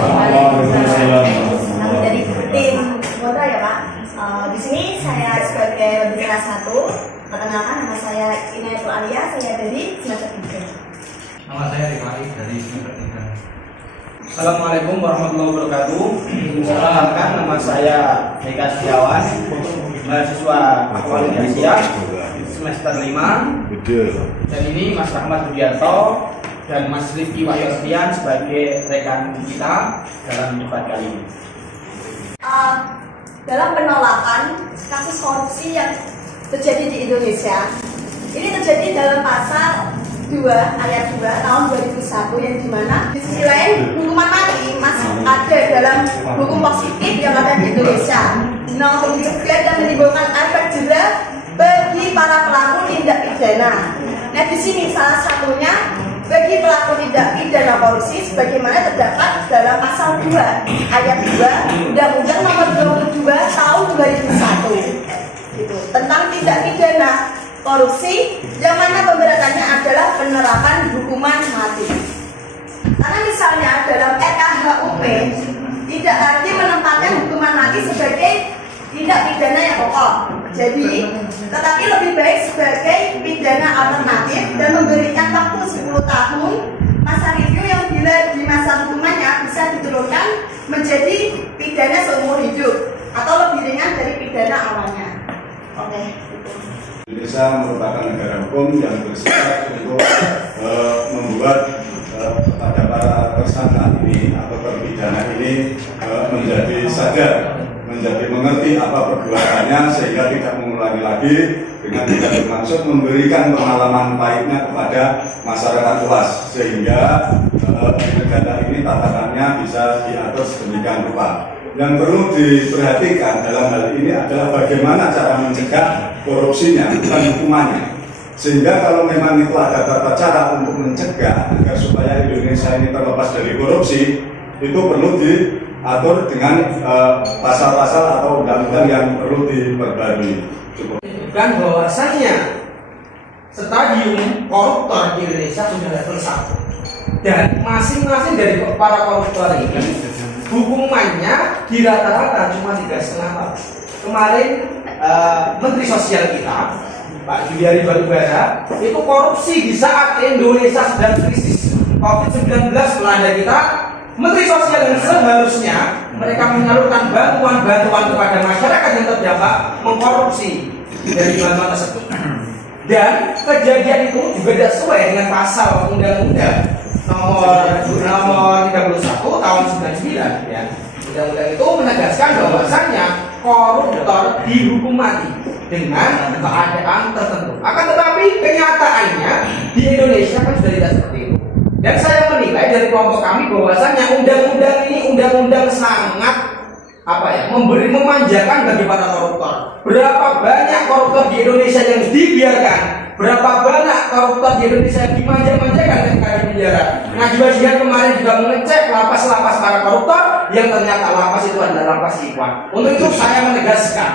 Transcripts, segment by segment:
Kami dari tim Moda ya Pak. Di sini saya sebagai Bendera 1. Perkenalkan, nama saya Inayatul Alia, saya dari semester 3. Nama saya Rifai dari semester 3. Assalamualaikum warahmatullahi wabarakatuh. Perkenalkan, nama saya Eka Setiawan, mahasiswa Akwal Indonesia semester 5. Dan ini Mas Rahmat Budiarto dan Mas Rifki Wahyustian sebagai rekan kita dalam debat kali ini. Dalam penolakan kasus korupsi yang terjadi di Indonesia, ini terjadi dalam pasal 2 ayat 2 tahun 2001 yang dimana di sisi lain hukuman mati masih ada dalam hukum positif yang ada di Indonesia, untuk mencegah dan menimbulkan efek jera bagi para pelaku tindak pidana. Nah, di sini salah satunya bagi pelaku tindak pidana korupsi sebagaimana terdapat dalam pasal 2 ayat 2 Undang-Undang Nomor 22 Tahun 2001 gitu, tentang tindak pidana korupsi yang mana pemberatannya adalah penerapan hukuman mati. Karena misalnya dalam RKHUP tidak lagi menempatkan hukuman mati sebagai tindak pidana yang pokok. Jadi, tetapi lebih baik sebagai pidana alternatif dan memberikan waktu 10 tahun masa review yang bila di masa hukumannya bisa diturunkan menjadi pidana seumur hidup atau lebih ringan dari pidana awalnya. Oke. Indonesia merupakan negara hukum yang bersifat untuk membuat kepada para tersangka ini atau terpidana ini menjadi sadar, menjadi mengerti apa perbuatannya sehingga tidak mengulangi lagi, dengan tidak bermaksud memberikan pengalaman pahitnya kepada masyarakat luas sehingga negara ini tatatannya bisa diatur sedemikian rupa. Yang perlu diperhatikan dalam hal ini adalah bagaimana cara mencegah korupsinya, bukan hukumannya. Sehingga kalau memang itu ada tata cara untuk mencegah agar supaya Indonesia ini terlepas dari korupsi, itu perlu diatur dengan pasal-pasal atau undang-undang yang perlu diperbarui. Dan bahwasannya stadium koruptor di Indonesia sudah level 1 dan masing-masing dari para koruptor ini hukumannya di rata-rata cuma 3,5 tahun. Kemarin Menteri Sosial kita Pak Juliari Batubara itu korupsi di saat Indonesia sedang krisis COVID-19 melanda kita. Menteri Sosial yang seharusnya mereka menyalurkan bantuan-bantuan kepada masyarakat yang terdampak mengkorupsi dari bantuan tersebut. Dan kejadian itu juga tidak sesuai dengan pasal Undang-Undang nomor 31 tahun 99 ya. Undang-undang itu menegaskan bahwasannya koruptor dihukum mati dengan keadaan tertentu. Akan tetapi kenyataannya di Indonesia kan sudah tidak seperti itu. Dan saya menilai dari kelompok kami bahwasannya undang-undang ini undang-undang sangat memanjakan bagi para koruptor. Berapa banyak koruptor di Indonesia yang dibiarkan, berapa banyak koruptor di Indonesia yang dimanja-manjakan ketika di penjara. Najwa Shihab kemarin juga mengecek lapas-lapas para koruptor yang ternyata lapas itu adalah lapas Ikhwan. Untuk itu saya menegaskan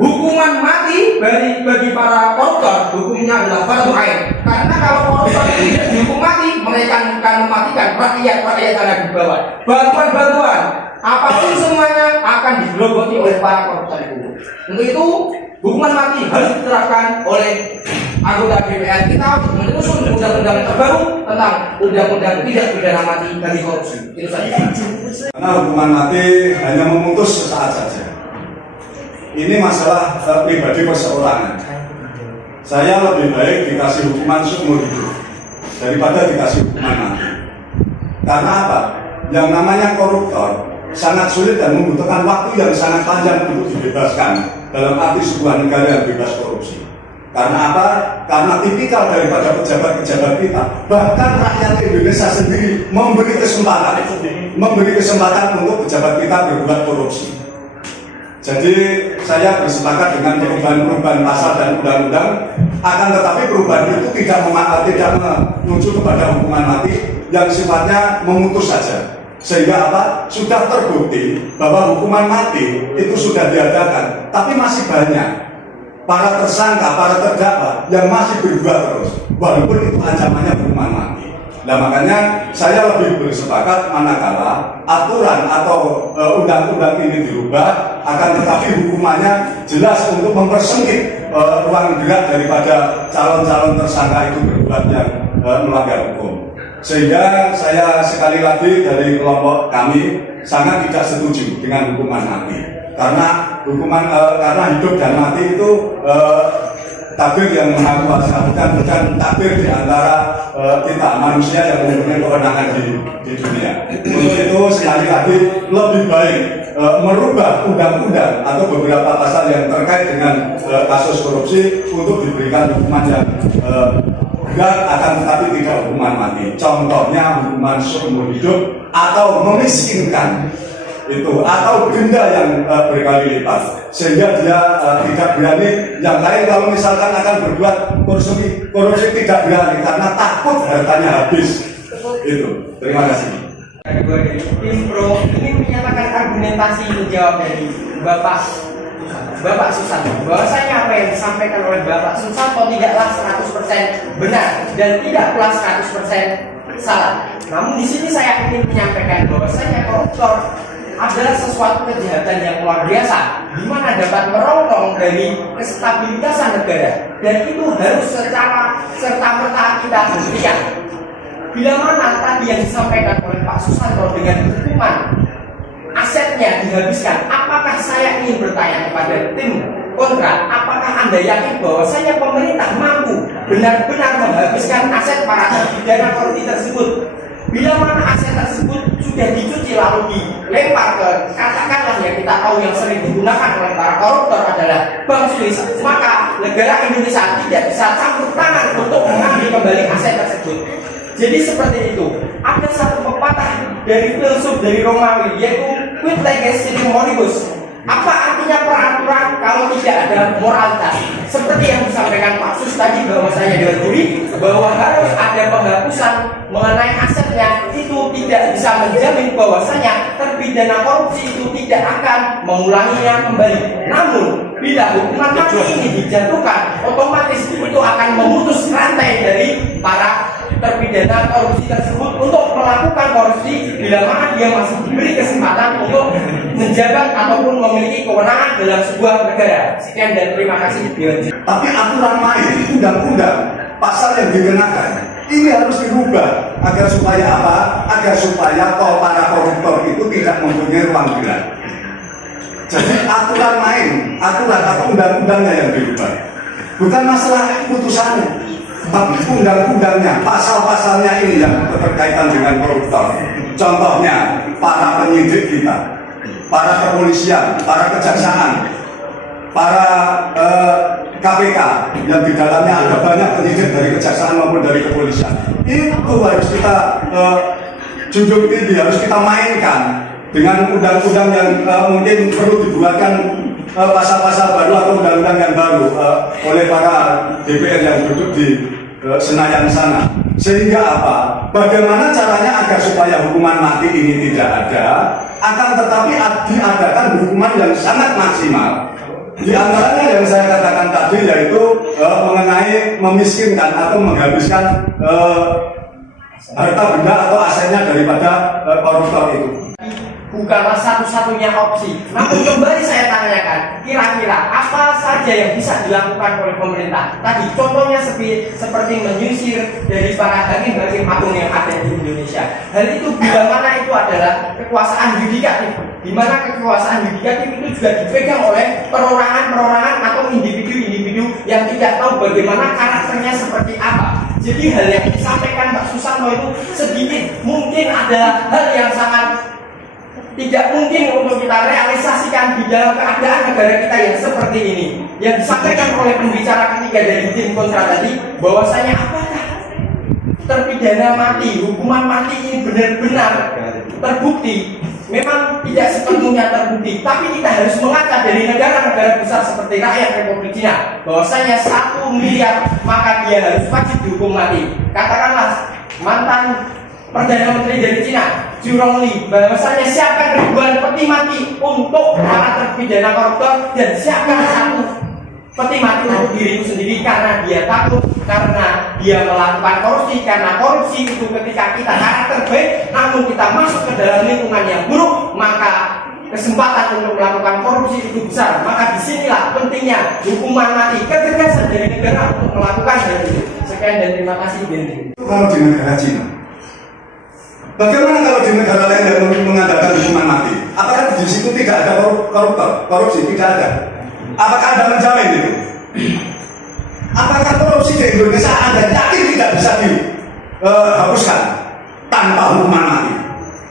hukuman mati bagi para koruptor hukumnya adalah fardu ain. Karena kalau koruptor tidak dihukum mati, mereka akan mematikan rakyat yang ada di bawah. Bantuan-bantuan apapun semuanya akan digerogoti oleh para koruptor itu. Untuk itu hukuman mati harus diterapkan oleh anggota DPR kita untuk menyusun undang-undang terbaru tentang undang-undang tidak pidana mati bagi korupsi. Itu saja. Karena hukuman mati hanya memutus sesaat saja. Ini masalah pribadi perseorangan. Saya lebih baik dikasih hukuman seumur hidup daripada dikasih hukuman mati. Karena apa? Yang namanya koruptor sangat sulit dan membutuhkan waktu yang sangat panjang untuk dibebaskan dalam arti sebuah negara yang bebas korupsi. Karena apa? Karena tipikal daripada pejabat-pejabat kita, bahkan rakyat Indonesia sendiri memberi kesempatan untuk pejabat kita berbuat korupsi. Jadi saya bersepakat dengan perubahan-perubahan pasal dan undang-undang, akan tetapi perubahan itu tidak menuju kepada hukuman mati yang sifatnya memutus saja. Sehingga apa? Sudah terbukti bahwa hukuman mati itu sudah diadakan, tapi masih banyak para tersangka, para terdakwa yang masih berbuat terus, walaupun itu ancamannya hukuman mati. Nah makanya saya lebih bersepakat manakala aturan atau undang-undang ini dirubah, akan tetapi hukumannya jelas untuk mempersempit ruang gerak daripada calon-calon tersangka itu berbuat yang melanggar hukum. Sehingga saya sekali lagi dari kelompok kami sangat tidak setuju dengan hukuman mati, karena hidup dan mati itu takdir yang mengaku bukan takdir di antara kita manusia yang mempunyai kewenangan di dunia. Untuk itu sekali lagi lebih baik merubah undang-undang atau beberapa pasal yang terkait dengan kasus korupsi untuk diberikan hukuman yang berat, akan tetapi tidak hukuman mati. Contohnya hukuman seumur hidup atau memiskinkan itu, atau denda yang berkali lipat, sehingga dia tidak berani. Yang lain kalau misalkan akan berbuat korupsi tidak berani karena takut hartanya habis. Itu. Terima kasih. Kategori tim pro ingin menyatakan argumentasi menjawab dari Bapak Susanto, bahwasanya apa yang disampaikan oleh Bapak Susanto tidaklah 100% benar dan tidak pula 100% salah. Namun di sini saya ingin menyampaikan bahwasanya koruptor adalah sesuatu kejahatan yang luar biasa, di mana dapat merongrong dari kestabilitasan negara, dan itu harus secara serta-merta kita hentikan. Bila mana tadi yang disampaikan oleh Pak Susanto dengan hukuman asetnya dihabiskan, apakah saya ingin bertanya kepada tim kontra, apakah Anda yakin bahwasanya pemerintah mampu benar-benar menghabiskan aset para terpidana korupsi tersebut? Bila mana aset tersebut sudah dicuci lalu dilempar ke, katakanlah yang kita tahu yang sering digunakan oleh para koruptor adalah Bank Swiss, maka negara Indonesia tidak bisa campur tangan untuk mengambil kembali aset tersebut. Jadi seperti itu. Ada satu pepatah dari filsuf dari Romawi, yaitu quid leges sine moribus. Apa artinya peraturan kalau tidak ada moralitas? Seperti yang disampaikan Pak Sus tadi, bahwa saya diajuri bahwa harus ada penghapusan mengenai asetnya, itu tidak bisa menjamin bahwasanya terpidana korupsi itu tidak akan mengulanginya kembali. Namun bila hukuman mati ini dijatuhkan, otomatis itu akan memutus rantai dari para terpidana korupsi tersebut untuk melakukan korupsi bila mana dia masih diberi kesempatan untuk menjabat ataupun memiliki kewenangan dalam sebuah negara. Sekian dan terima kasih. Tapi aturan main, undang-undang, pasal yang dikenakan ini harus dirubah agar supaya apa? Agar supaya para koruptor itu tidak mempunyai ruang gerak. Jadi aturan main, aturan atau undang-undangnya yang dirubah, bukan masalah putusannya, tapi undang-undangnya, pasal-pasalnya ini yang berkaitan dengan koruptor. Contohnya para penyidik kita, para kepolisian, para kejaksaan, para KPK yang di dalamnya ada banyak penyidik dari kejaksaan maupun dari kepolisian. Itu harus kita junjung tinggi, harus kita mainkan dengan undang-undang yang mungkin perlu dibuatkan pasal-pasal baru atau undang-undang yang baru oleh para DPR yang duduk di Senayan sana. Sehingga apa? Bagaimana caranya agar supaya hukuman mati ini tidak ada, akan tetapi diadakan hukuman yang sangat maksimal. Di antaranya yang saya katakan tadi, yaitu mengenai memiskinkan atau menghabiskan harta benda atau asetnya daripada koruptor itu. Bukanlah satu-satunya opsi. Namun kembali saya tanyakan, kira-kira apa saja yang bisa dilakukan oleh pemerintah? Tadi contohnya seperti menyisir dari para hakim-hakim agung yang ada di Indonesia. Hal itu bila mana itu adalah kekuasaan yudikatif, di mana kekuasaan yudikatif itu juga dipegang oleh perorangan-perorangan atau individu-individu yang tidak tahu bagaimana karakternya seperti apa. Jadi hal yang disampaikan Pak Susanto itu sedikit mungkin adalah hal yang sangat tidak mungkin untuk kita realisasikan di dalam keadaan negara kita yang seperti ini. Yang disampaikan oleh pembicara ketiga dari tim kontra tadi, bahwasanya apakah terpidana mati, hukuman mati ini benar-benar terbukti? Memang tidak sepenuhnya terbukti, tapi kita harus mengaca dari negara-negara besar seperti rakyat Republik Cina, bahwasanya 1 miliar maka dia harus wajib dihukum mati. Katakanlah mantan Perdana Menteri dari Cina, Zhu Rongli, bahwasanya siapkan ribuan peti mati untuk para terpidana koruptor dan siapkan 1 peti mati untuk diriku sendiri karena dia takut, karena dia melakukan korupsi, karena korupsi itu ketika kita karakter baik namun kita masuk ke dalam lingkungan yang buruk, maka kesempatan untuk melakukan korupsi itu besar. Maka disinilah pentingnya hukuman mati, ketegasan dari negara untuk melakukan hal itu. Sekian dan terima kasih. Kalau di negara Cina, bagaimana kalau di negara lain yang mengadakan hukuman mati? Apakah di situ tidak ada korupsi? Tidak ada. Apakah Anda menjamin itu? Apakah korupsi di Indonesia Anda yakin tidak bisa dihapuskan tanpa hukuman mati?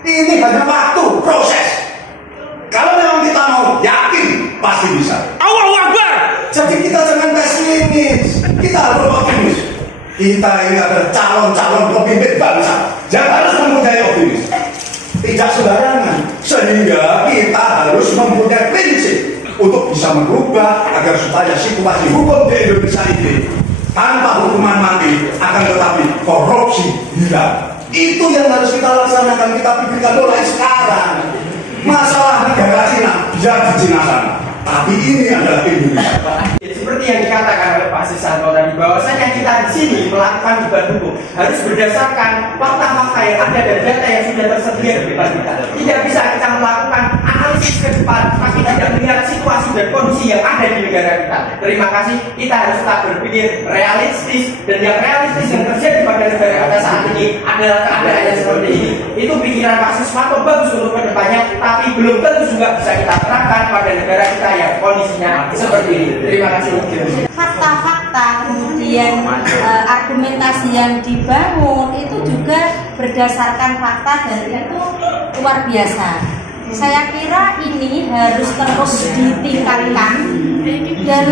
Ini hanya waktu, proses. Kalau memang kita mau yakin, pasti bisa. Allahu Akbar. Jadi kita jangan pesimis, kita harus optimis. Kita ini adalah calon-calon pemimpin bangsa yang harus mempunyai optimis. Tidak sembarangan, sehingga kita harus mempunyai prinsip untuk bisa merubah agar supaya situasi hukum di Indonesia ini tanpa hukuman mati akan tetapi korupsi hilang. Itu yang harus kita laksanakan, kita pikirkan mulai sekarang. Masalah negara Cina biar di Cina sana, tapi ini adalah Indonesia. Seperti yang dikatakan oleh Pak Susanto tadi, bahwasanya kita di sini melakukan debat hukum harus berdasarkan fakta-fakta yang ada dan data yang sudah tersedia di depan kita. Tidak bisa kita melakukan analisis ke depan, tapi tidak melihat situasi dan kondisi yang ada di negara kita. Terima kasih. Kita harus tetap berpikir realistis, dan yang realistis yang terjadi pada negara kita saat ini adalah keadaan yang seperti ini. Itu pikiran Pak Susanto bagus untuk kedepannya, tapi belum tentu juga bisa kita terapkan pada negara kita yang kondisinya seperti ini. Terima kasih. Fakta-fakta kemudian argumentasi yang dibangun itu juga berdasarkan fakta dan itu luar biasa. Saya kira ini harus terus ditingkatkan dan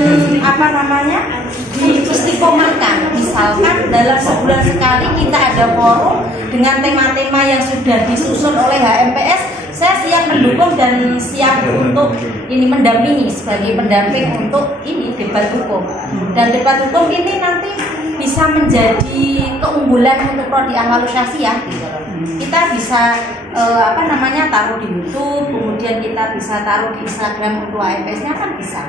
diistiqomahkan. Misalkan dalam sebulan sekali kita ada forum dengan tema-tema yang sudah disusun oleh HMPS. Saya siap mendukung dan siap untuk ini mendampingi sebagai pendamping untuk ini debat hukum. Dan debat hukum ini nanti bisa menjadi keunggulan untuk prodi Ahwalusyasih ya. Kita bisa taruh di YouTube, kemudian kita bisa taruh di Instagram untuk HMPS-nya kan bisa.